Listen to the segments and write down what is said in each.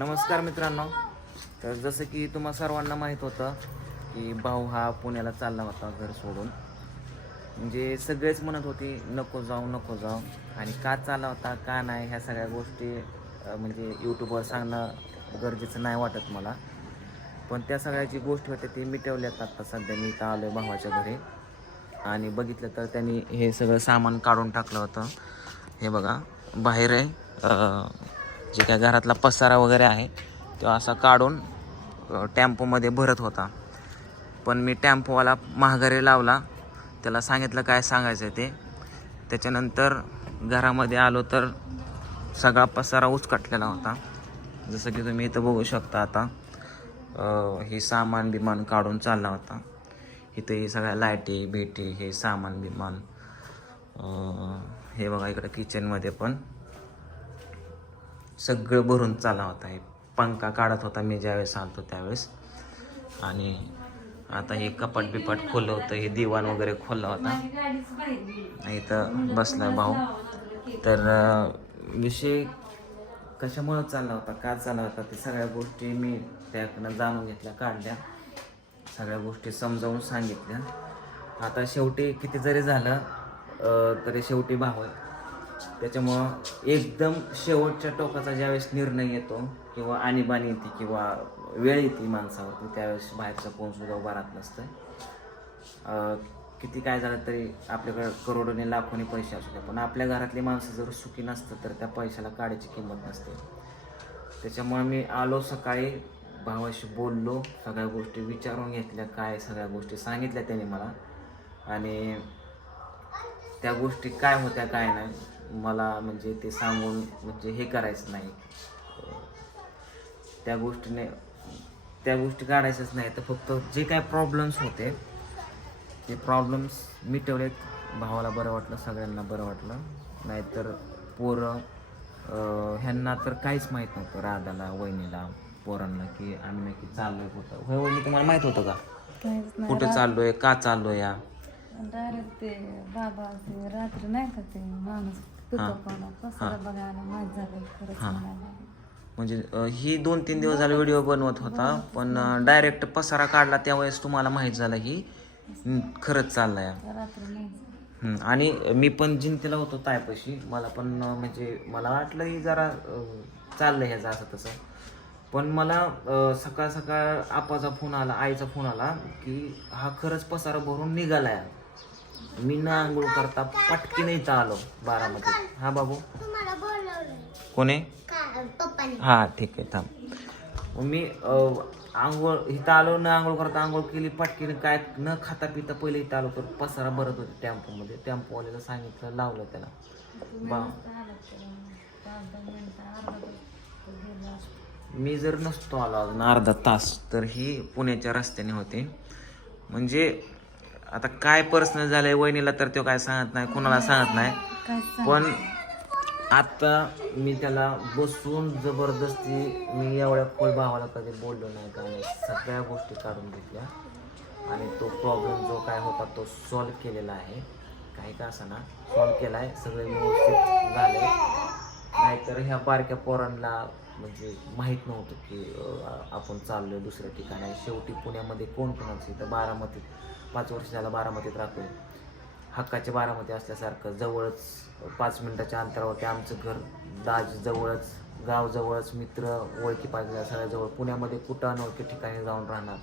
नमस्कार मित्रांनो. तर जसं की तुम्हा सर्वांना माहीत होतं की भाऊ हा पुण्याला चालला होता घर सोडून. म्हणजे सगळेच म्हणत होते नको जाऊ नको जाऊ. आणि का चालला होता का नाही ह्या सगळ्या गोष्टी म्हणजे यूट्यूबवर सांगणं गरजेचं नाही वाटत मला. पण त्या सगळ्या जी गोष्टी होत्या ती मिटवल्यात आता सध्या. मी इथं आलो आहे भावाच्या घरी. आणि बघितलं तर त्यांनी हे सगळं सामान काढून टाकलं होतं. हे बघा बाहेर आहे. जे काय घरातला पसारा वगैरे आहे तो असा काढून टॅम्पोमध्ये भरत होता. पण मी टॅम्पोवाला महागारी लावला. त्याला सांगितलं काय सांगायचं आहे ते. त्याच्यानंतर घरामध्ये आलो तर सगळा पसारा उचकटलेला होता. जसं की तुम्ही इथं बघू शकता आता हे सामान बिमान काढून चालला होता. इथं हे सगळ्या लायटी भेटी हे सामान बिमान हे बघा इकडं किचनमध्ये पण. सगळं भरून चाला होता हे पंखा काढत होता मी ज्यावेळेस आलतो त्यावेळेस. आणि आता हे कपाट बिपाट खोललं होतं हे दिवाण वगैरे खोलला होता. इथं बसला भाऊ. तर विषय कशामुळं चालला होता का चालला होता ते सगळ्या गोष्टी मी त्याकडनं जाणून घेतल्या काढल्या. सगळ्या गोष्टी समजावून सांगितल्या. आता शेवटी किती जरी झालं तरी शेवटी भाऊ त्याच्यामुळं एकदम शेवटच्या टोकाचा ज्यावेळेस निर्णय येतो किंवा आणीबाणी येते किंवा वेळ येते माणसावरती त्यावेळेस बाहेरचा कोण सुद्धा उभा राहत नसतं. किती काय झालं तरी आपल्याकडे करोडोने लाखोने पैसे असू द्या पण आपल्या घरातली माणसं जर सुखी नसतं तर त्या पैशाला काढायची किंमत नसते. त्याच्यामुळे मी आलो सकाळी भावाशी बोललो सगळ्या गोष्टी विचारून घेतल्या काय सगळ्या गोष्टी सांगितल्या त्याने मला. आणि त्या गोष्टी काय होत्या काय नाही मला म्हणजे ते सांगून म्हणजे हे करायचं नाही. त्या गोष्टीने त्या गोष्टी काढायच्याच नाही. तर फक्त जे काय प्रॉब्लेम्स होते ते प्रॉब्लेम्स मिटवलेत. भावाला बरं वाटलं सगळ्यांना बरं वाटलं. नाहीतर पोरं ह्यांना तर काहीच माहीत नव्हतं राधाला वहिनीला पोरांना की आम्ही नक्की चाललोय कुठं. होय वहिनी तुम्हाला माहीत होतं का? कुठं चाललोय का चाललोय या? डायरेक्ट ते बाबा ते रात्री नाही का ते माणूस पिकअप पसारा बघायला माहीत झालं खरंच म्हणायला. म्हणजे अं, ही दोन तीन दिवस झाले व्हिडिओ बनवत होता पण डायरेक्ट पसारा काढला त्यावेळेस तुम्हाला माहीत झालं की हं, खरंच चाललाय. रात्री नाही. हं, आणि मी पण जिंतीला होतो तायपाशी. मला पण अं, म्हणजे मला वाटलं की जरा अं, चाललंय ह्याचं असं तसं. पण मला अं, सकाळ सकाळ आपाचा फोन आला आईचा फोन आला की हा खरंच पसारा भरून निघालाय. मी ना आंघोळ करता पटकीन इथं आलो बारामध्ये हा बाबू. कोणी? हा ठीक आहे थांब. मी आंघोळ इथं आलो न आंघोळ करता आंघोळ केली पटकीने काय न खाता पिता पहिले इथं आलो तर पसारा भरत होते टेम्पोमध्ये. टेम्पोवाल्याला सांगितलं लावलं त्याला. बा. मी जर नसतो आलो अजून अर्धा तास तर ही पुण्याच्या रस्त्याने होते. म्हणजे आता काय पर्सनल झालंय वहिनीला तर तो काय सांगत नाही कुणाला सांगत नाही. पण आता मी त्याला बसून जबरदस्ती मी एवढ्या खोल भावाला कधी बोललो नाही का सगळ्या गोष्टी काढून घेतल्या. आणि तो प्रॉब्लेम जो काय होता तो सॉल्व केलेला आहे. काही का ना सॉल्व केला आहे सगळे व्यवस्थित झाले. काय तर ह्या बारक्या पोरांना म्हणजे माहीत नव्हतं की अं, आपण चाललोय दुसऱ्या ठिकाणी. शेवटी पुण्यामध्ये कोण कोणाचं इथं बारामतीत. पाच वर्ष झाला बारामतीत राहतोय. हक्काच्या बारामती असल्यासारखं जवळच पाच मिनिटाच्या अंतरावरती आमचं घर दाज जवळच गाव जवळच मित्र ओळखी पाहिजे सगळ्याजवळ पुण्यामध्ये कुठं अनोळखी ठिकाणी जाऊन राहणार?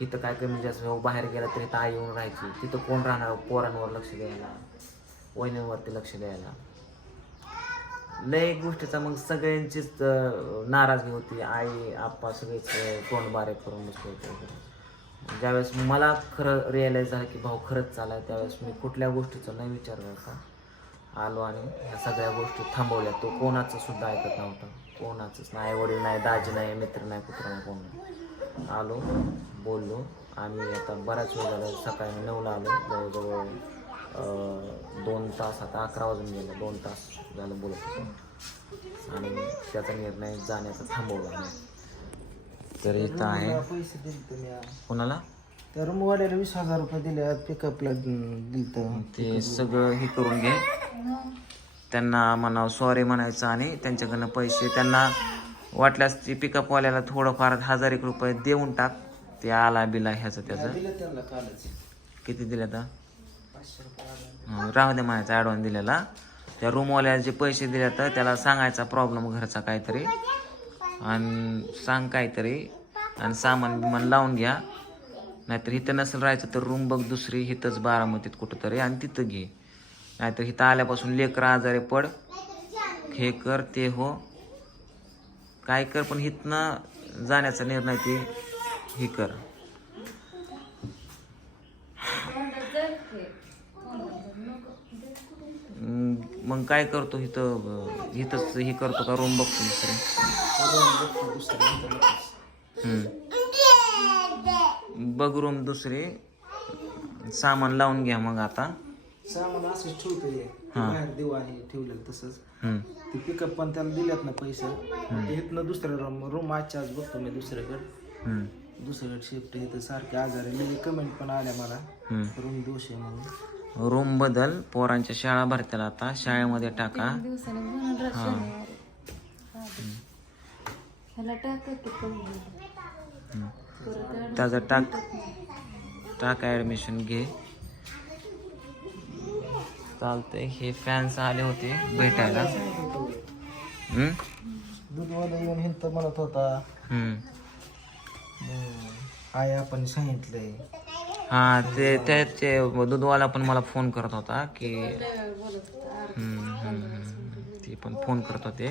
इथं काय कमी जास्त हो, बाहेर गेला तरी ताई येऊन राहायची. तिथं कोण राहणार? पोरांवर लक्ष द्यायला. वहिनीवरती लक्ष द्यायला. लय गोष्टीचा मग सगळ्यांचीच नाराजगी होती. आई आप्पा सगळेच तोंड बारे करून बसले होते वगैरे. ज्यावेळेस मला खरं रिअलाईज झालं की भाऊ खरंच चालाय त्यावेळेस मी कुठल्या गोष्टीचा नाही विचार करायचा. आलो आणि ह्या सगळ्या गोष्टी थांबवल्या. तो कोणाचं सुद्धा ऐकत नव्हता. कोणाचंच नाही वडील नाही दाजी नाही मित्र नाही कुत्र नाही कोण नाही. आलो बोललो. आम्ही आता बऱ्याच वेळ झालं सकाळी नऊला आलो जवळजवळ दोन तास आता अकरा वाजून गेले दोन तास झालं बोलत होतो. आणि त्याचा निर्णय जाण्याचा थांबवला मी तर इथं आहे. पैसे दिले तुम्ही कोणाला? त्या रूमवाल्याला वीस हजार रुपये दिले पिकअपला दिलं ते सगळं हे करून घे. त्यांना म्हणावं सॉरी म्हणायचं आणि त्यांच्याकडनं पैसे. त्यांना वाटल्यास ती पिकअपवाल्याला थोडंफार हजार एक रुपये देऊन टाक. ते आला बिला ह्याचं त्याचं. किती दिले तर राहू दे माझ्याचा ॲडव्हान्स दिलेला. त्या रूमवाल्याला जे पैसे दिले तर त्याला सांगायचा प्रॉब्लेम घरचा काहीतरी. आणि सांग काहीतरी. आणि सामान बिमान लावून घ्या. नाहीतर इथं नसेल राहायचं तर रूम बघ दुसरी इथंच बारामतीत कुठंतरी. आणि तिथं घे. नाहीतर इथं आल्यापासून लेकर आजारी पड. हे कर ते हो. काय कर पण इथनं जाण्याचा निर्णय ते हे कर तोंडात जाईल की. तोंडात जाईल. नको. दे कुठे? हम्म, मग काय करतो इथं? इथंच हे करतो का? रूम बघतो दुसरे. बघ रूम दुसरी. सामान लावून घ्या मग आता. सामान असंच ठेवतो. बाहेर दिवा आहे ठेवलेलं तसंच. ते पिकअप पण त्याला दिल्यात ना पैसे. इथनं दुसरं रूम रूम आजच्या आज बघतो मी दुसऱ्याकडे. दुसरीकडे शिफ्ट इथं सारखे आजार कमेंट पण आल्या मला. रूम दोष आहे म्हणून. रूम बदल पोरांच्या शाळा भरत्याला आता. शाळेमध्ये टाका. त्याचं टाक. टाक ॲडमिशन घे. चालतंय. हे फॅन्स आले होते भेटायला? दूधवाला येऊन हिंत म्हणत होता. आय आपण सांगितलंय. हा ते त्याचे दूधवाला पण मला फोन करत होता की हम्म, हम्म, हम्म. ती पण फोन करत होते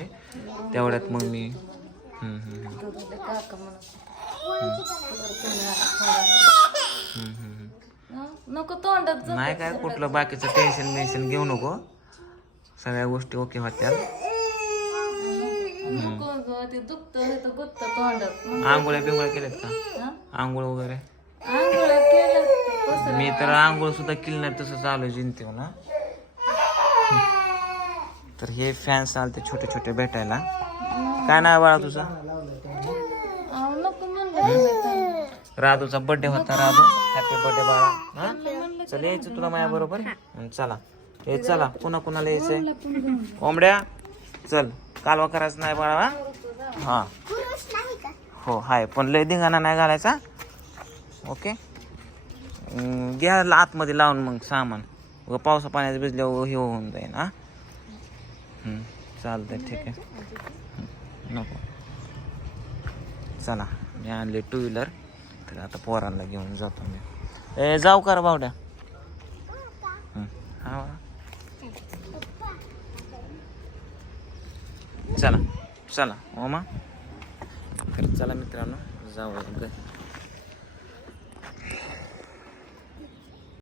तेवढ्यात मग मी हम्म, हम्म, हम्म. दुधाले काका म्हणत होते. परत तुम्ही आला खायला. हम्म, हम्म, हम्म. नको तोंडात जाऊ. नाही काय कुठलं बाकीचं टेन्शन मेन्शन घेऊ नको सगळ्या गोष्टी ओके होत्या नको गं, ते दुखतं हे तर गुत्तं तोंडात मग आंघोळ्या बिंगोळ्या केल्यात का हं? आंघोळ वगैरे पसरा. मी तर आंघोळ सुद्धा केली नाही तसं चालू जिंकते ना तर हे फॅन्स आले ते छोटे छोटे भेटायला. काय नाव बाळा तुझं? अहो, नको म्हणलं. तुम्ही तर. राधूचा बर्थडे होता राधू. हॅपी बर्थडे बाळा. हा? चल यायचं तुला माझ्या बरोबर? चला. हे चला पुन्हा कुणाला यायचंय? घेऊन. ओमड्या चल कालवा करायचं नाही बाळा हा. हो हाय पण लय धिंगाणा नाही घालायचा? ओके? घ्या आतमध्ये लावून मग सामान. व पावसा पाण्याचं भिजल्यावर हे होऊन जाईल हा? चालतं चालतंय ठीक आहे. नको. चला मी आणले टू व्हीलर तर आता पोरांना घेऊन जातो मी. ए जाऊ का बावड्या हा चला चला ओमा तर चला मित्रांनो जाऊ घरी.